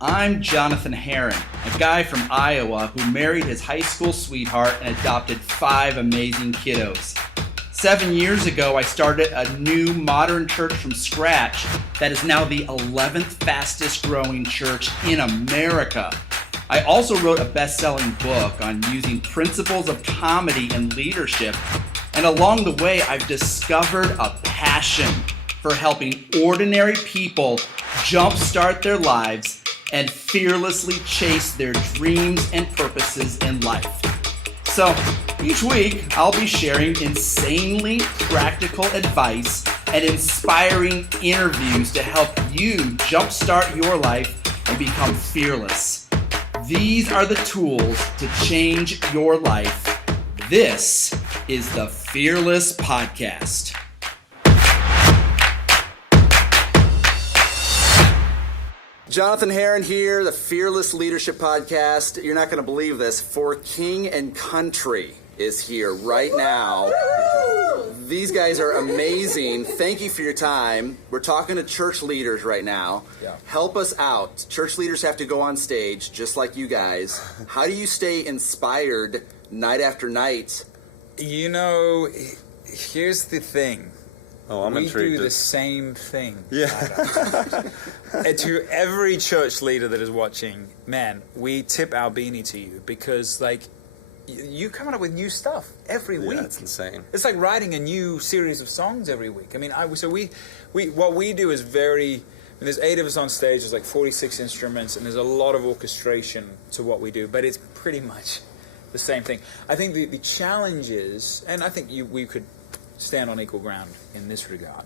I'm Jonathan Herron, a guy from Iowa who married his high school sweetheart and adopted 5 amazing kiddos. 7 years ago, I started a new modern church from scratch that is now the 11th fastest growing church in America. I also wrote a best-selling book on using principles of comedy and leadership, and along the way, I've discovered a passion for helping ordinary people jumpstart their lives and fearlessly chase their dreams and purposes in life. So each week, I'll be sharing insanely practical advice and inspiring interviews to help you jumpstart your life and become fearless. These are the tools to change your life. This is the Fearless Podcast. Jonathan Herron here, the Fearless Leadership Podcast. You're not going to believe this. For King and Country is here right now. These guys are amazing. Thank you for your time. We're talking to church leaders right now. Yeah. Help us out. Church leaders have to go on stage just like you guys. How do you stay inspired night after night? You know, here's the thing. Oh, I'm intrigued. We do the same thing. Yeah. To every church leader that is watching, man, we tip our beanie to you because, like, you coming up with new stuff every week. That's insane. It's like writing a new series of songs every week. I mean, what we do is there's 8 of us on stage. There's like 46 instruments, and there's a lot of orchestration to what we do. But it's pretty much the same thing. I think the challenge is, and I think we could stand on equal ground in this regard.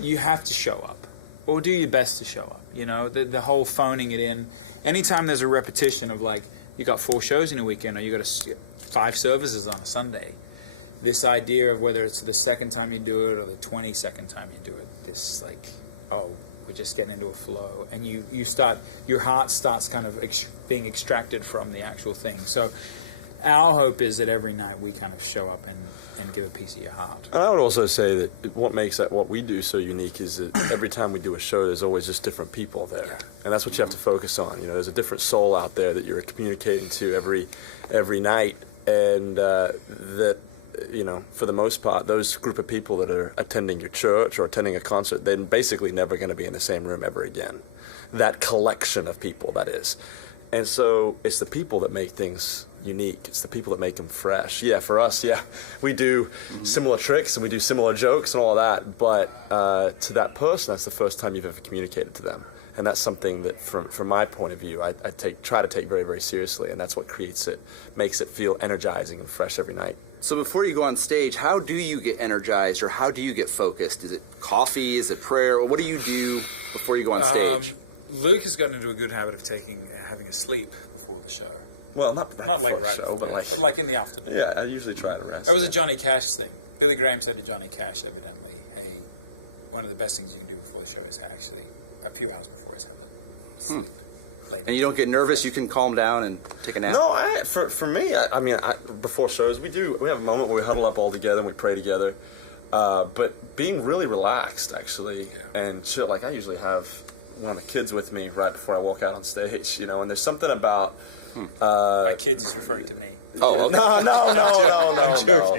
You have to show up, or do your best to show up. You know, the whole phoning it in. Anytime there's a repetition of, like, you got 4 shows in a weekend, or you got 5 services on a Sunday, this idea of whether it's the second time you do it or the 22nd time you do it, this, like, oh, we're just getting into a flow, and your heart starts kind of being extracted from the actual thing. So our hope is that every night we kind of show up and give a piece of your heart. And I would also say that what makes what we do so unique is that every time we do a show, there's always just different people there. Yeah. And that's what you have to focus on. You know, there's a different soul out there that you're communicating to every night. And that, you know, for the most part, those group of people that are attending your church or attending a concert, they're basically never going to be in the same room ever again. That collection of people, that is. And so it's the people that make things unique. It's the people that make them fresh. Yeah, for us, we do similar tricks and we do similar jokes and all of that, but to that person, that's the first time you've ever communicated to them. And that's something that, from my point of view, I try to take very, very seriously, and that's what makes it feel energizing and fresh every night. So before you go on stage, how do you get energized, or how do you get focused? Is it coffee? Is it prayer? Or what do you do before you go on stage? Luke has gotten into a good habit of having a sleep before the show. Well, not before like the show, but like in the afternoon. Yeah, I usually try to rest. That was a Johnny Cash thing. Billy Graham said to Johnny Cash, evidently, hey, one of the best things you can do before the show is actually a few hours before is have a And you don't get nervous? You can calm down and take a nap? No, for me, before shows, we have a moment where we huddle up all together and we pray together. But being really relaxed, actually, and chill. Like, I usually have one of the kids with me right before I walk out on stage, you know, and there's something about... My kids is referring to me. Oh, okay.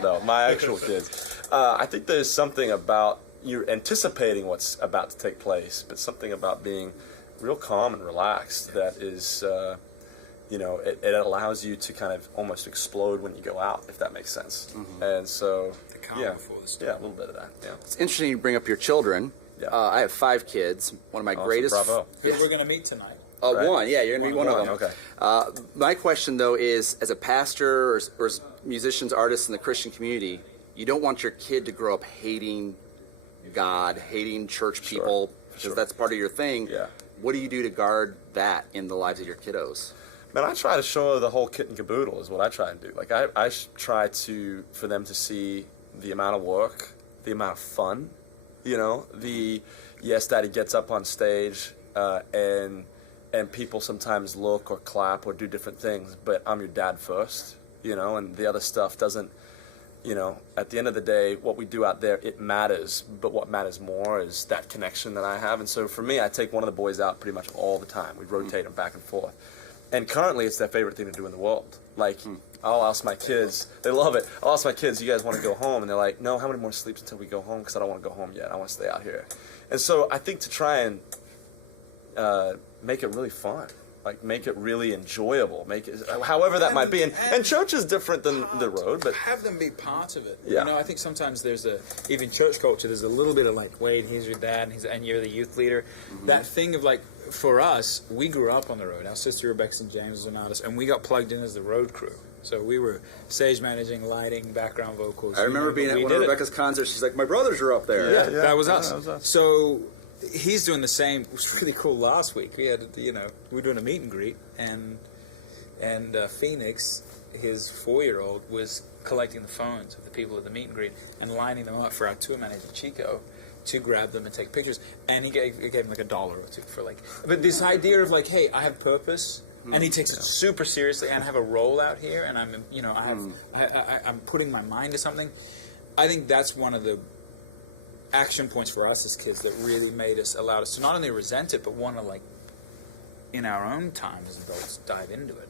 No, my actual kids. I think there's something about you're anticipating what's about to take place, but something about being real calm and relaxed that is, it allows you to kind of almost explode when you go out, if that makes sense. Mm-hmm. And so, the calm before the storm. Yeah, a little bit of that. Yeah. It's interesting you bring up your children. Yeah. I have 5 kids. One of my greatest. Bravo. Who we're going to meet tonight. Right. One, yeah, you're going to be one of them. Okay. My question, though, is as a pastor or as musicians, artists in the Christian community, you don't want your kid to grow up hating God, hating church people, because that's part of your thing. Yeah. What do you do to guard that in the lives of your kiddos? Man, I try to show the whole kit and caboodle is what I try to do. Like, I try for them to see the amount of work, the amount of fun, you know, yes, Daddy gets up on stage, and people sometimes look or clap or do different things, but I'm your dad first, you know, and the other stuff doesn't, at the end of the day, what we do out there, it matters, but what matters more is that connection that I have. And so for me, I take one of the boys out pretty much all the time. We rotate them back and forth. And currently, it's their favorite thing to do in the world. Like, I'll ask my kids, they love it. I'll ask my kids, you guys want to go home? And they're like, no, how many more sleeps until we go home? Because I don't want to go home yet. I want to stay out here. And so I think to try and make it really fun, like make it really enjoyable, make it however that might be. And church is different than the road, but have them be part of it. Yeah. I think sometimes there's even church culture, there's a little bit of like, Wade, he's your dad, and you're the youth leader. That thing of like, for us, we grew up on the road. Our sister Rebecca St. James was an artist, and we got plugged in as the road crew. So we were stage managing, lighting, background vocals. I remember being at one of Rebecca's concerts. She's like, my brothers are up there. Yeah. That was us. So he's doing the same. It was really cool last week. We had, we were doing a meet and greet, and Phoenix, his 4-year-old, was collecting the phones of the people at the meet and greet and lining them up for our tour manager, Chico, to grab them and take pictures. And he gave him like $1 or $2 for like. But this idea of like, hey, I have purpose. And he takes it super seriously, and I have a role out here, and I'm putting my mind to something. I think that's one of the action points for us as kids that really allowed us to not only resent it, but want to, like, in our own time as adults, dive into it.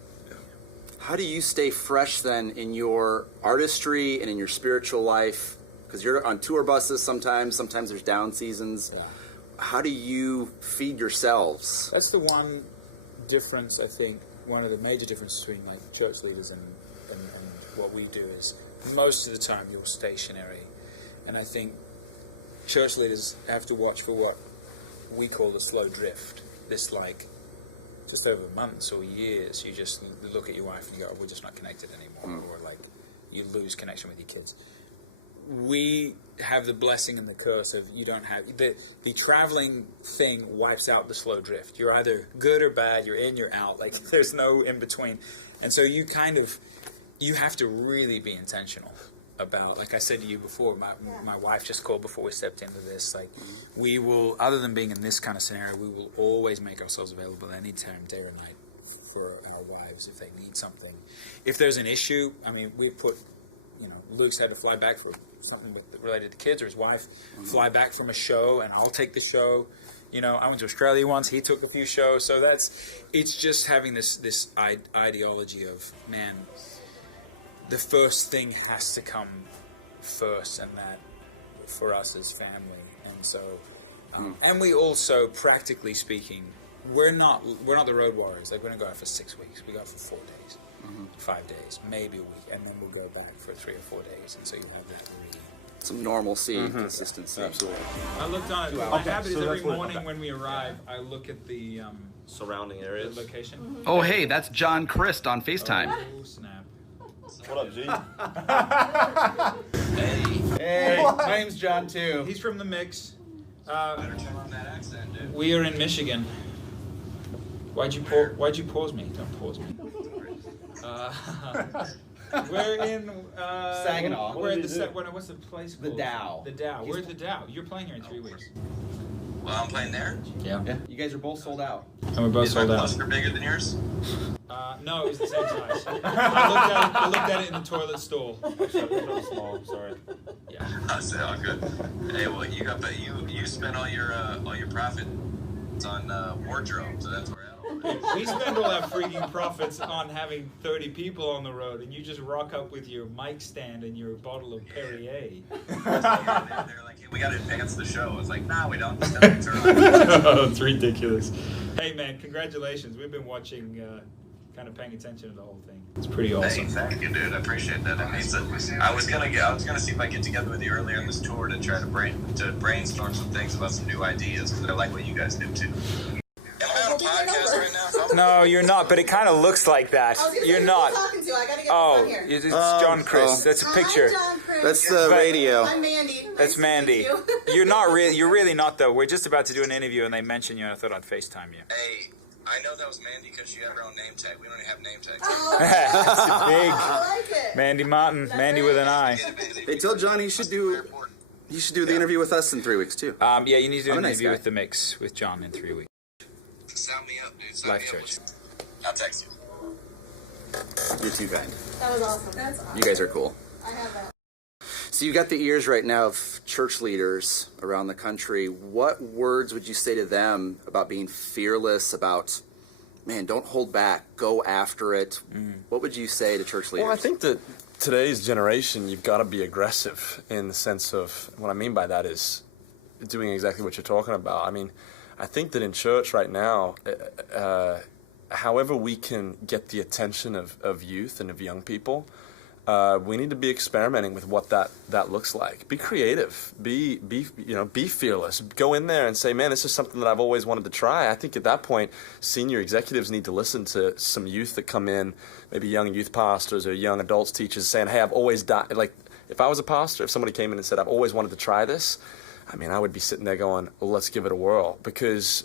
How do you stay fresh then in your artistry and in your spiritual life? Because you're on tour buses sometimes there's down seasons. Yeah. How do you feed yourselves? That's the one difference, I think, one of the major differences between like church leaders and what we do is most of the time you're stationary, and I think church leaders have to watch for what we call the slow drift. This like just over months or years you just look at your wife and you go, oh, we're just not connected anymore, or like you lose connection with your kids. We have the blessing and the curse of you don't have the traveling thing wipes out the slow drift. You're either good or bad, you're in, you're out, like there's no in between. And so you have to really be intentional about, like I said to you before, my wife just called before we stepped into this, like we will, other than being in this kind of scenario, we will always make ourselves available anytime, day or night, for our wives if they need something. If there's an issue, I mean, we've put, Luke's had to fly back for something related to kids, or his wife fly back from a show, and I'll take the show. I went to Australia once, he took a few shows, so it's just having this ideology of, man, the first thing has to come first, and that for us is family. And so and we also, practically speaking, we're not the road warriors. Like, we don't go out for 6 weeks, we go out for 4 days. 5 days, maybe a week, and then we'll go back for 3 or 4 days, and so you'll have that really Some normalcy, consistency. absolutely. I looked on it. My habit is every morning when we arrive, I look at the Surrounding areas. location. Oh, hey, that's John Crist on Facetime. Oh, snap. What up, G? Hey, my name's John, too. He's from the mix. We are in Michigan. Why'd you pause me? Don't pause me. We're in Saginaw. We're at what's the place The called? Dow. The Dow. Where's the Dow? You're playing here in 3 weeks. Well, I'm playing there. Yeah. You guys are both sold out. And we're both Is my sold out. cluster bigger than yours? No, it was the same size. I looked at it in the toilet stall. Small, sorry. Yeah. I said, oh, good. Hey, well, you spent all your profit on wardrobe, so that's where we're at. We spend all our freaking profits on having 30 people on the road, and you just rock up with your mic stand and your bottle of Perrier. They're like, hey, we got to advance the show. I was like, nah, we don't. Just have to turn on. It's ridiculous. Hey, man, congratulations. We've been watching, kind of paying attention to the whole thing. It's pretty awesome. Hey, thank you, dude. I appreciate that. I mean, I was gonna see if I could get together with you earlier in this tour to try to brainstorm some things about some new ideas, because I like what you guys do too. Am I on a podcast right now? No, you're not, but it kind of looks like that. You're not. Talking to? I gotta get Oh, this on here. it's John Crist. That's a picture. Hi, John Crist. That's the radio. I'm Mandy. That's Nice to Mandy. meet you. You're not really. You're really not, though. We're just about to do an interview, and they mentioned you, and I thought I'd FaceTime you. Hey, I know that was Mandy because she had her own name tag. We don't even have name tags. Oh, That's big. I like it. Mandy Martin. That's Mandy right. with an I. They told John he should do the interview with us in 3 weeks too. Yeah, you need to do I'm a an nice interview guy. with the mix with John in 3 weeks. Sound me up, dude. Sound Life me Church. up. I'll text you. You're too kind. That was awesome. That's awesome. You guys are cool. I have that. So you got the ears right now of church leaders around the country. What words would you say to them about being fearless, about, man, don't hold back, go after it? What would you say to church leaders? Well, I think that today's generation, you've got to be aggressive in the sense of, what I mean by that is doing exactly what you're talking about. I mean, I think that in church right now, however we can get the attention of youth and of young people, we need to be experimenting with what that looks like. Be creative. Be fearless. Go in there and say, man, this is something that I've always wanted to try. I think at that point, senior executives need to listen to some youth that come in, maybe young youth pastors or young adults teachers saying, hey, I've always done, like, if I was a pastor, if somebody came in and said, I've always wanted to try this, I mean, I would be sitting there going, well, let's give it a whirl, because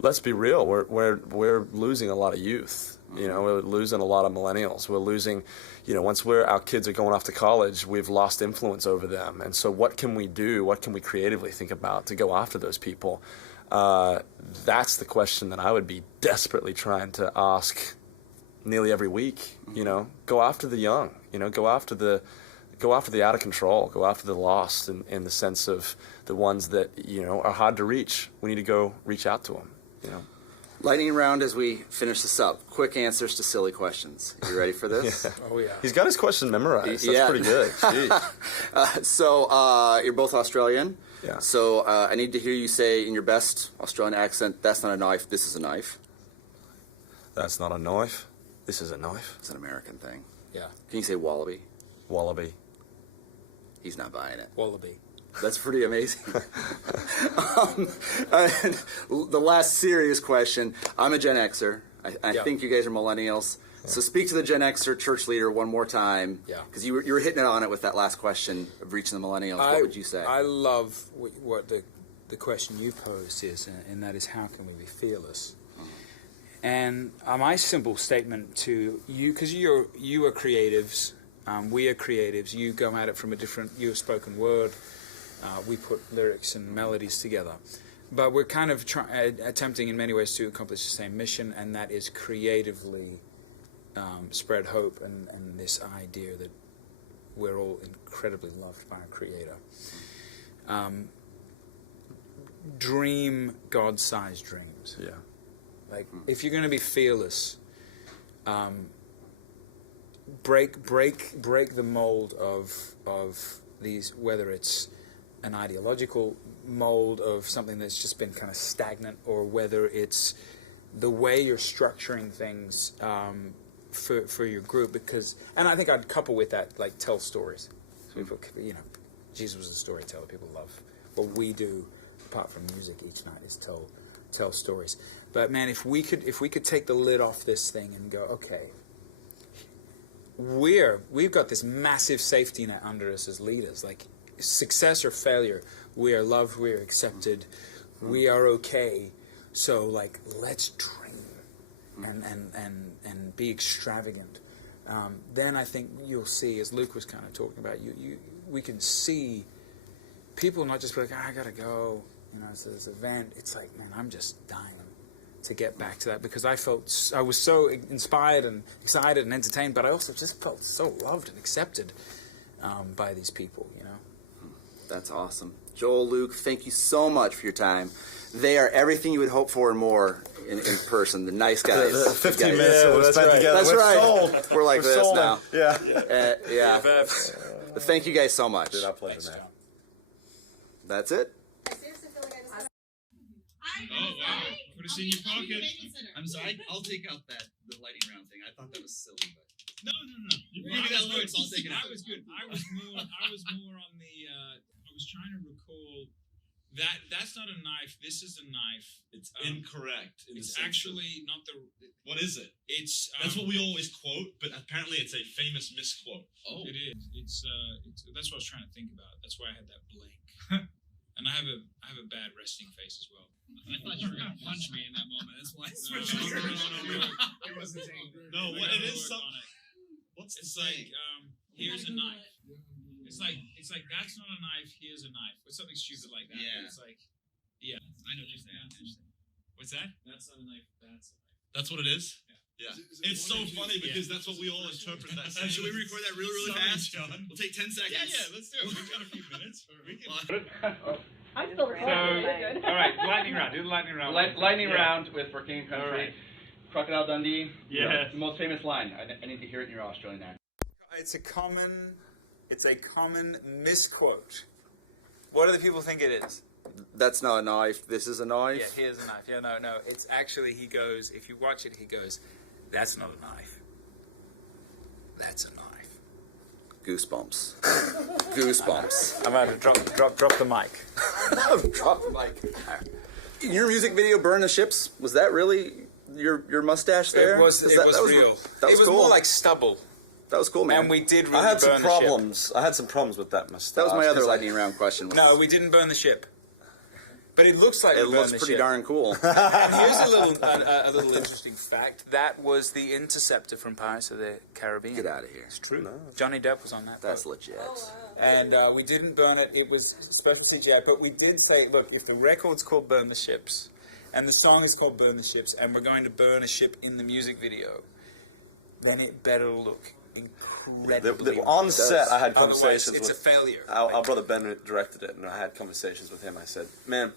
let's be real, we're losing a lot of youth. You know, we're losing a lot of millennials. We're losing, you know, once our kids are going off to college, we've lost influence over them. And so what can we do? What can we creatively think about to go after those people? That's the question that I would be desperately trying to ask nearly every week. You know, go after the young, you know, go after the out of control, go after the lost in the sense of the ones that, you know, are hard to reach. We need to go reach out to them, you know. Lightning round as we finish this up. Quick answers to silly questions. You ready for this? Yeah. Oh, yeah. He's got his question memorized. That's pretty good. Jeez. So you're both Australian. Yeah. So I need to hear you say in your best Australian accent, that's not a knife, this is a knife. That's not a knife. This is a knife. It's an American thing. Yeah. Can you say wallaby? Wallaby. He's not buying it. Wallaby. That's pretty amazing. And the last serious question. I'm a Gen Xer. I think you guys are millennials. Yeah. So speak to the Gen Xer church leader one more time. Yeah. Because you were hitting it on it with that last question of reaching the millennials. What would you say? I love what the question you posed is, and that is, how can we be fearless? And my simple statement to you, because you are creatives, we are creatives. You go at it from a different, you have spoken word. We put lyrics and melodies together. But we're kind of attempting in many ways to accomplish the same mission, and that is creatively spread hope and this idea that we're all incredibly loved by our Creator. Dream God-sized dreams. Yeah. Like, if you're going to be fearless, break the mold of these, whether it's an ideological mold of something that's just been kind of stagnant, or whether it's the way you're structuring things for your group. Because, and I think I'd couple with that, like, tell stories. So people, you know, Jesus was a storyteller. People love what we do, apart from music each night, is tell stories. But man, if we could take the lid off this thing and go, okay, we've got this massive safety net under us as leaders. Like, success or failure, we are loved, we are accepted, we are okay. So, like, let's dream and be extravagant. Then I think you'll see, as Luke was kind of talking about, we can see people not just be like, I gotta go, you know, it's this event. It's like, man, I'm just dying to get back to that, because I was so inspired and excited and entertained, but I also just felt so loved and accepted by these people, you know. That's awesome. Joel, Luke, thank you so much for your time. They are everything you would hope for and more in person. The nice guys. 15 minutes that we spent together. That's right. Sold. We're like this sold now. Yeah. Yeah. Thank you guys so much. Dude, our pleasure, man. That's it. Oh, wow. Put us in your pocket. I'm sorry. I'll take out the lightning round thing. I thought that was silly, but. No. Maybe that works. I'll take it out. That was good. I was more on the. I was trying to recall that that's not a knife. This is a knife. It's incorrect. It's actually not the. What is it? It's. That's what we always quote, but apparently it's a famous misquote. Oh. It is. It's. That's what I was trying to think about. That's why I had that blank. And I have a bad resting face as well. I thought you were going to punch me in that moment. That's why I switched. No. It wasn't angry. No, what it is something. What's the saying? Here's a knife. It's like that's not a knife. Here's a knife. Or something stupid like that. Yeah. It's like, yeah. I know what you're saying. What's that? That's not a knife. That's a knife. That's what it is? Yeah. It's so funny because that's what we all interpret that. Should we record that really fast? John. We'll take 10 seconds. Yeah, let's do it. We've got a few minutes. I'm still recording. All right, lightning round. Do the lightning round. Lightning round with For King and Country. All right. Crocodile Dundee. Yes. The most famous line. I need to hear it in your Australian accent. It's a common misquote. What do the people think it is? That's not a knife. This is a knife. Yeah, here's a knife. Yeah, no. It's actually, he goes, if you watch it, he goes, that's not a knife. That's a knife. Goosebumps. Goosebumps. I'm about to drop the mic. Drop the mic. Your music video, Burn the Ships, was that really your mustache there? It was real. That was It was cool. more like stubble. That was cool, man. And we did really I had some burn the ship. problems. I had some problems with that mustache. That was my other 'cause lightning round question. No, we didn't burn the ship. But it looks like It we looks burned the pretty ship. darn cool. And here's a little interesting fact. That was the Interceptor from Pirates of the Caribbean. Get out of here. It's true. No. Johnny Depp was on that. That's boat. legit. And we didn't burn it. It was special CGI. But we did say, look, if the record's called Burn the Ships, and the song is called Burn the Ships, and we're going to burn a ship in the music video, then it better look incredibly on set, I had Otherwise, conversations it's with a failure. Our brother Ben directed it, and I had conversations with him. I said, man,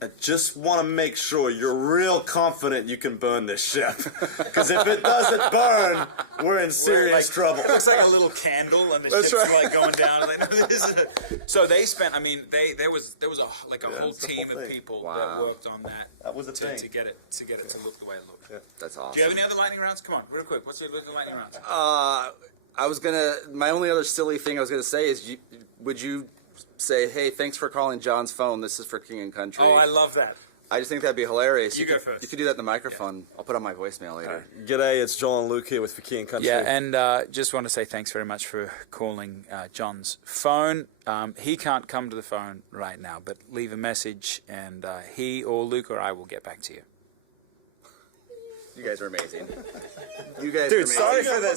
I just want to make sure you're real confident you can burn this ship. Because if it doesn't burn, we're in serious trouble. It looks like a little candle, and the That's ship's right. like going down. Like, no, this is so they spent. I mean, there was a whole it's a team whole of thing. people Wow. that worked on that. That was a thing. to get it to look the way it looked. Yeah. That's awesome. Do you have any other lightning rounds? Come on, real quick. What's your lightning rounds? My only other silly thing I was gonna say is, would you say, hey, thanks for calling John's phone. This is For King and Country. Oh, I love that. I just think that'd be hilarious. You go first. You could do that in the microphone. I'll put on my voicemail later. G'day, it's John and Luke here with For King and Country. Yeah, and just want to say thanks very much for calling John's phone. He can't come to the phone right now, but leave a message, and he or Luke or I will get back to you. You guys are amazing. You guys Dude, are amazing. sorry for the